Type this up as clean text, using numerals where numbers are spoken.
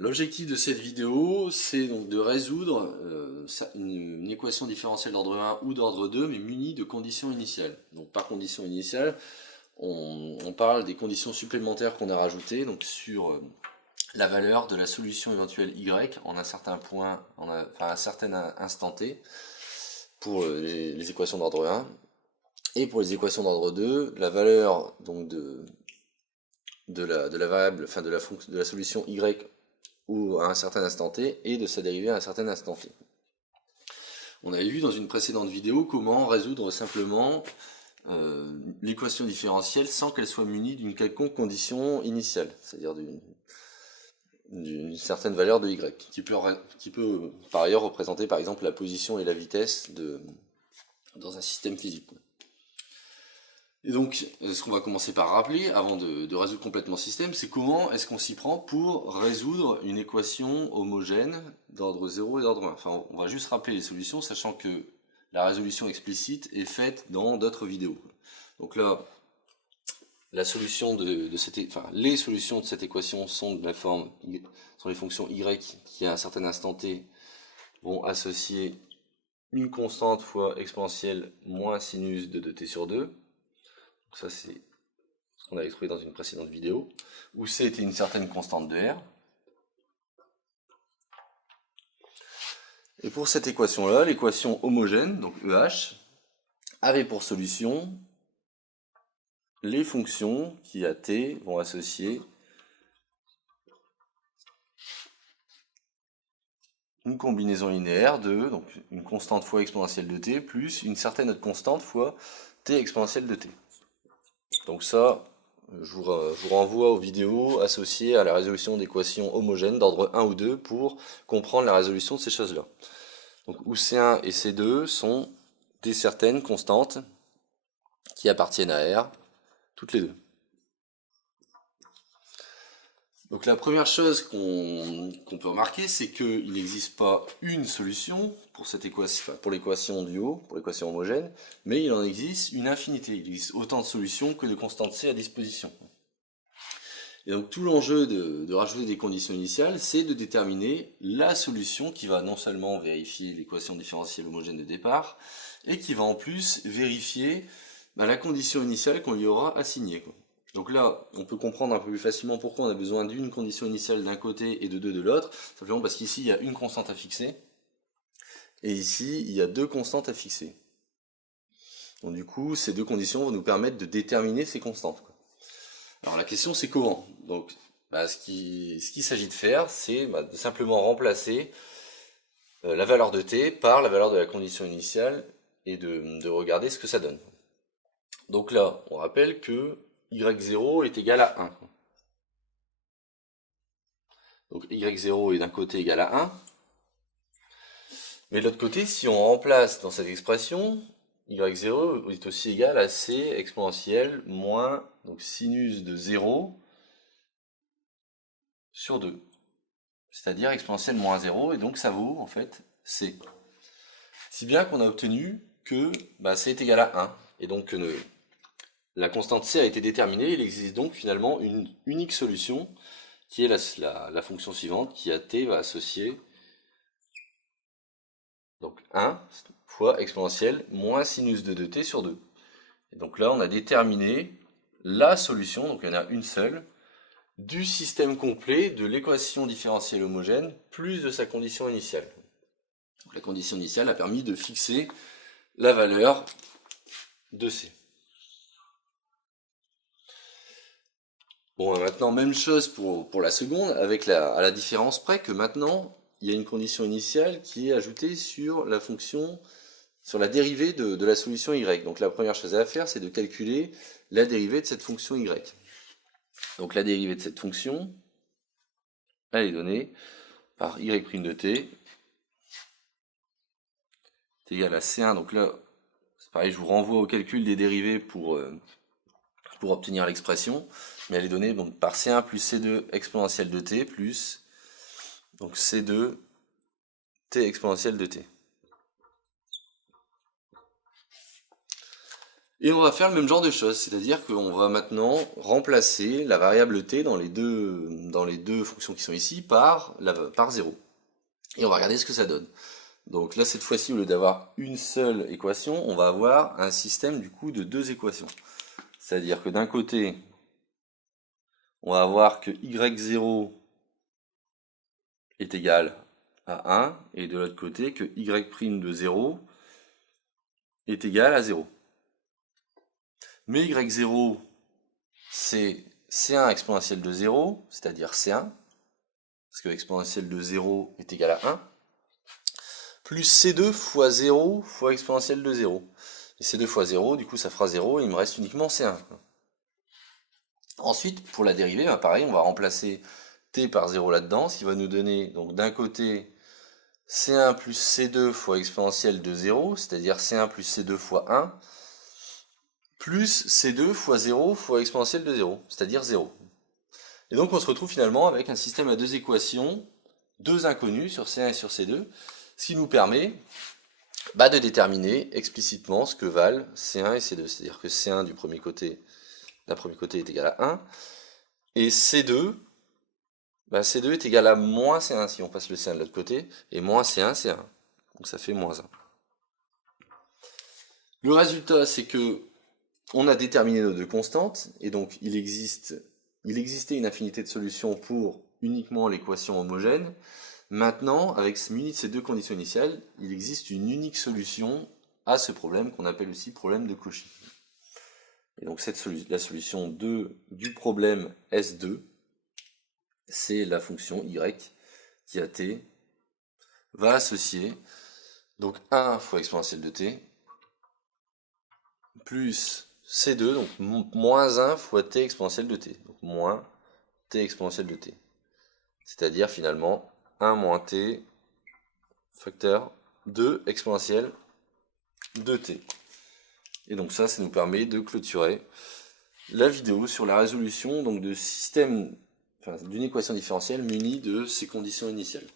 L'objectif de cette vidéo, c'est donc de résoudre une équation différentielle d'ordre 1 ou d'ordre 2, mais munie de conditions initiales. Donc par condition initiale, on parle des conditions supplémentaires qu'on a rajoutées donc sur la valeur de la solution éventuelle y en un certain point, enfin à un certain instant t, pour les équations d'ordre 1. Et pour les équations d'ordre 2, la valeur donc de la variable, enfin de la solution y ou à un certain instant t, et de sa dérivée à un certain instant t. On avait vu dans une précédente vidéo comment résoudre simplement l'équation différentielle sans qu'elle soit munie d'une quelconque condition initiale, c'est-à-dire d'une certaine valeur de y, qui peut par ailleurs représenter par exemple la position et la vitesse dans un système physique. Et donc, ce qu'on va commencer par rappeler, avant de résoudre complètement le système, c'est comment est-ce qu'on s'y prend pour résoudre une équation homogène d'ordre 0 et d'ordre 1. Enfin, on va juste rappeler les solutions, sachant que la résolution explicite est faite dans d'autres vidéos. Donc là, la solution les solutions de cette équation sont de la forme, sont les fonctions y qui à un certain instant t vont associer une constante fois exponentielle moins sinus de 2t sur 2. Donc ça c'est ce qu'on avait trouvé dans une précédente vidéo, où c était une certaine constante de R. Et pour cette équation-là, l'équation homogène, donc EH, avait pour solution les fonctions qui à t vont associer une combinaison linéaire de donc une constante fois exponentielle de t plus une certaine autre constante fois t exponentielle de t. Donc ça, je vous renvoie aux vidéos associées à la résolution d'équations homogènes d'ordre 1 ou 2 pour comprendre la résolution de ces choses-là. Donc où C1 et C2 sont des certaines constantes qui appartiennent à R, toutes les deux. Donc la première chose qu'on peut remarquer, c'est qu'il n'existe pas une solution pour cette équation, pour l'équation du haut, pour l'équation homogène, mais il en existe une infinité. Il existe autant de solutions que de constantes C à disposition. Et donc tout l'enjeu de rajouter des conditions initiales, c'est de déterminer la solution qui va non seulement vérifier l'équation différentielle homogène de départ, et qui va en plus vérifier la condition initiale qu'on lui aura assignée. Donc là, on peut comprendre un peu plus facilement pourquoi on a besoin d'une condition initiale d'un côté et de deux de l'autre, simplement parce qu'ici il y a une constante à fixer, et ici il y a deux constantes à fixer. Donc du coup, ces deux conditions vont nous permettre de déterminer ces constantes. Alors la question c'est comment? Donc ce qu'il s'agit de faire, c'est de simplement remplacer la valeur de t par la valeur de la condition initiale et de regarder ce que ça donne. Donc là, on rappelle que y0 est égal à 1. Donc y0 est d'un côté égal à 1. Mais de l'autre côté, si on remplace dans cette expression, y0 est aussi égal à c exponentielle moins donc sinus de 0 sur 2. C'est-à-dire exponentielle moins 0, et donc ça vaut en fait c. Si bien qu'on a obtenu que c est égal à 1. Et donc la constante c a été déterminée, il existe donc finalement une unique solution qui est la fonction suivante qui à t va associer donc 1 fois exponentielle moins sinus de 2t sur 2. Et donc là on a déterminé la solution, donc il y en a une seule, du système complet de l'équation différentielle homogène plus de sa condition initiale. Donc la condition initiale a permis de fixer la valeur de C. Bon, maintenant, même chose pour la seconde, avec à la différence près que maintenant, il y a une condition initiale qui est ajoutée sur la fonction, sur la dérivée de la solution y. Donc la première chose à faire, c'est de calculer la dérivée de cette fonction y. Donc la dérivée de cette fonction, elle est donnée par y' de t, est égal à c1. Donc là, c'est pareil, je vous renvoie au calcul des dérivées pour obtenir l'expression, mais elle est donnée donc, par C1 plus C2 exponentielle de t plus donc C2 t exponentielle de t. Et on va faire le même genre de choses, c'est-à-dire qu'on va maintenant remplacer la variable t dans les deux fonctions qui sont ici par 0. Et on va regarder ce que ça donne. Donc là, cette fois-ci, au lieu d'avoir une seule équation, on va avoir un système du coup de deux équations. C'est-à-dire que d'un côté, on va avoir que y0 est égal à 1, et de l'autre côté, que y' de 0 est égal à 0. Mais y0, c'est C1 exponentielle de 0, c'est-à-dire C1, parce que exponentielle de 0 est égal à 1, plus C2 fois 0 fois exponentielle de 0. Et C2 fois 0, du coup ça fera 0, et il me reste uniquement C1. Ensuite, pour la dérivée, bah pareil, on va remplacer t par 0 là-dedans, ce qui va nous donner, donc d'un côté, C1 plus C2 fois exponentielle de 0, c'est-à-dire C1 plus C2 fois 1, plus C2 fois 0 fois exponentielle de 0, c'est-à-dire 0. Et donc on se retrouve finalement avec un système à deux équations, deux inconnues sur C1 et sur C2, ce qui nous permet de déterminer explicitement ce que valent C1 et C2. C'est-à-dire que C1 d'un premier côté est égal à 1, et C2, C2 est égal à moins C1 si on passe le C1 de l'autre côté, et moins C1, C1. Donc ça fait moins 1. Le résultat, c'est que on a déterminé nos deux constantes, et donc il existait une infinité de solutions pour uniquement l'équation homogène. Maintenant, muni de ces deux conditions initiales, il existe une unique solution à ce problème qu'on appelle aussi problème de Cauchy. Et donc la solution du problème S2, c'est la fonction y qui à t va associer donc 1 fois exponentielle de t plus C2, donc moins 1 fois t exponentielle de t, donc moins t exponentielle de t. C'est-à-dire finalement 1 moins t facteur 2 exponentielle de t. Et donc ça nous permet de clôturer la vidéo sur la résolution donc de système, d'une équation différentielle munie de ces conditions initiales.